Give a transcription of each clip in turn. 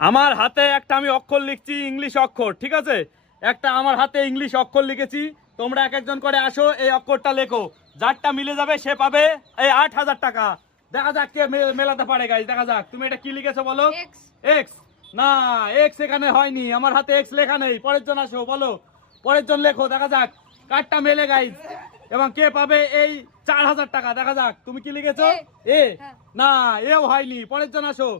আমার হাতে একটা আমি অক্ষর লিখছি ইংলিশ অক্ষর ঠিক আছে? একটা আমার হাতে ইংলিশ অক্ষর লিখেছি তোমরা এক একজন করে আসো এই অক্ষরটা লেখো। যারটা মিলে যাবে সে পাবে এই আট হাজার টাকা। দেখা যাক কে মেলাতে পারে গাইজ দেখা যাক। তুমি এটা কি লিখেছো বলো? এক্স না এক্স এখানে হয়নি আমার হাতে এক্স লেখা নেই। পরের জন আসো বলো। পরের জন লেখো দেখা যাক। কার্ডটা মেলে গাইজ এবং কে পাবে এই চার হাজার টাকা দেখা যাক। তুমি কি লিখেছো? এ হ্যাঁ। না এও হয়নি। পরের জন আসো।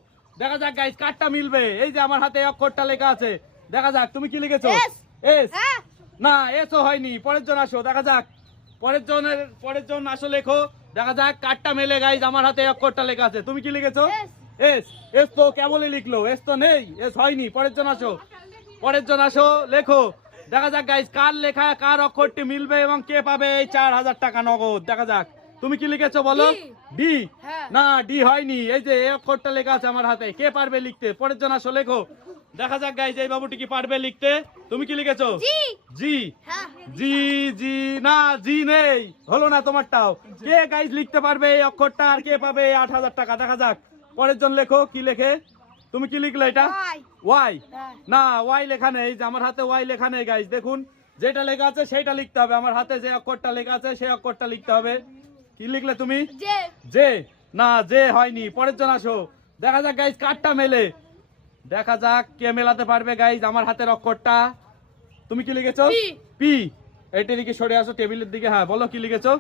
দেখা যাক গাইজ কার্ডটা মিলবে। এই যে আমার হাতে অক্ষরটা লেখা আছে। দেখা যাক তুমি কি লিখেছো? এস হ্যাঁ। না এসও হয়নি। পরের জন আসো দেখা যাক। পরের জনের পরের জন আসো লেখো। দেখা যাক কার্ডটা মেলে গাইজ আমার হাতে অক্ষরটা লেখা আছে। তুমি কি লিখেছো? এস এস তো কেবলই লিখলো। এস তো নেই। এস হয়নি। পরের জন আসো। পরের জন আসো লেখো। দেখা যাক গাইজ কার লেখা কার অক্ষরটি মিলবে এবং কে পাবে এই চার হাজার টাকা নগদ। দেখা যাক। তুমি কি লিখেছো বলো? ডি। হ্যাঁ। না ডি হয়নি। এই যে অক্ষরটা লেখা আছে আমার হাতে। কে পারবে লিখতে? পরের জন আসো লেখো। দেখা যাক গাইজ এই বাবুটি কি পারবে লিখতে? তুমি কি লিখেছো? G জি। হ্যাঁ। জি জি। না জি নেই। হলো না তোমারটাও। কে গাইজ লিখতে পারবে এই অক্ষরটা? আর কে পাবে আট হাজার টাকা? দেখা যাক। পরের জন লেখো কি লেখে? তুমি কি লিখলে এটা? ওয়াই। হ্যাঁ। না ওয়াই লেখা নেই। যে আমার হাতে ওয়াই লেখা নেই গাইজ দেখুন। যেটা লেখা আছে সেটা লিখতে হবে। আমার হাতে যে অক্ষরটা লেখা আছে সেই অক্ষরটা লিখতে হবে। কি লিখলে তুমি? যে না যে হয়নি। পরের জন আসো। দেখা যাক গাইজ কার্ডটা মেলে। দেখা যাক কে মেলাতে পারবে গাইজ আমার হাতের অক্ষরটা। তুমি কি লিখেছো? পি। এইটার দিকে সরে আসো টেবিলের দিকে। হ্যাঁ বলো কি লিখেছো?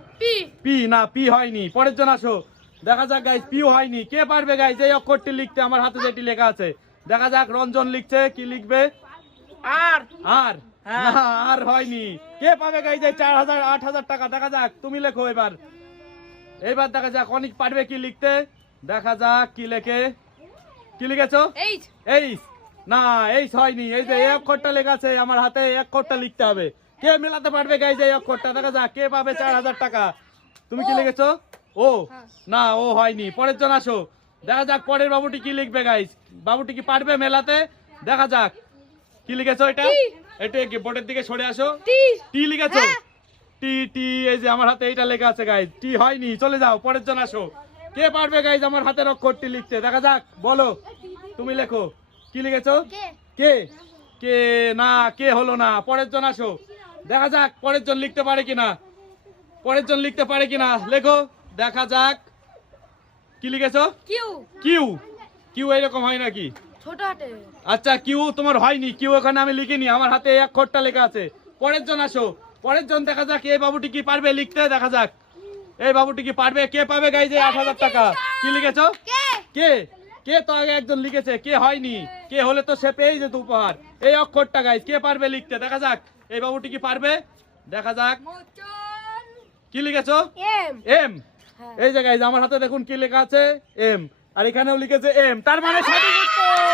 পি। না পি হয়নি। পরের জন আসো। দেখা যাক গাইজ পিও হয়নি। কে পারবে গাইজ এই অক্ষরটি লিখতে? আমার হাতে যেটি লেখা আছে। দেখা যাক রঞ্জন লিখছে কি লিখবে? আর। আর? আর হয়নি। কে পাবে গাইজ এই চার হাজার আট হাজার টাকা? দেখা যাক তুমি লেখো এবার। এবার দেখা যাক অনেক পারবে কি লিখতে। দেখা যাক কি লেখে। কি লিখেছো? H এইস না এইস হয়নি। এই যে অক্ষরটা লেখা আছে আমার হাতে অক্ষরটা লিখতে হবে। কে মেলাতে পারবে গাইজ এই অক্ষরটা? দেখা যাক কে পাবে চার হাজার টাকা। তুমি কি। লিখেছো? ও। হ্যাঁ। না ও হয়নি। পরের জন আসো। দেখা যাক পরের বাবুটি কি লিখবে গাইজ বাবুটি কি পারবে মেলাতে? দেখা যাক। কি লিখেছো এটা? এটা কি বোর্ডের দিকে সরে আসো। টি লিখেছো? হ্যাঁ। টি টি এই যে আমার হাতে এইটা লেখা আছে গাইজ টি হয়নি চলে যাও পরের জন আসো। কে পারবে গাইজ আমার হাতের অক্ষরটি লিখতে? দেখা যাক বলো। তুমি লেখো। কি লিখেছো? কে? কে? না কে হলো না? পরের জন আসো। দেখা যাক পরের জন লিখতে পারে কিনা। পরের জন লিখতে পারে কিনা। লেখো দেখা যাক। কি লিখেছো? Q Q. কিউ এরকম হয় নাকি? ছোট হাতে। আচ্ছা কিউ তোমার হয়নি কিউ ওখানে আমি লিখিনি আমার হাতে এক খোটটা লেখা আছে। পরের জন আসো। পরের জন দেখা যাক এই বাবুটি কি পারবে লিখতে? দেখা যাক। এই বাবুটি কি পারবে? কে পাবে গাই যে আট হাজার টাকা? কি লিখেছ? কে? কে? তো আগে একজন লিখেছে কে হয়নি? কে হলে তো সে পেয়ে যেত উপহার। এই অক্ষরটা গাইজ কে পারবে লিখতে? দেখা যাক। এই বাবুটি কি পারবে? দেখা যাক। কি লিখেছো? এম। হ্যাঁ। এই যে গাইজ আমার হাতে দেখুন কি লেখা আছে? এম। আর এখানেও লিখেছে এম। তার মানে সঠিক উত্তর।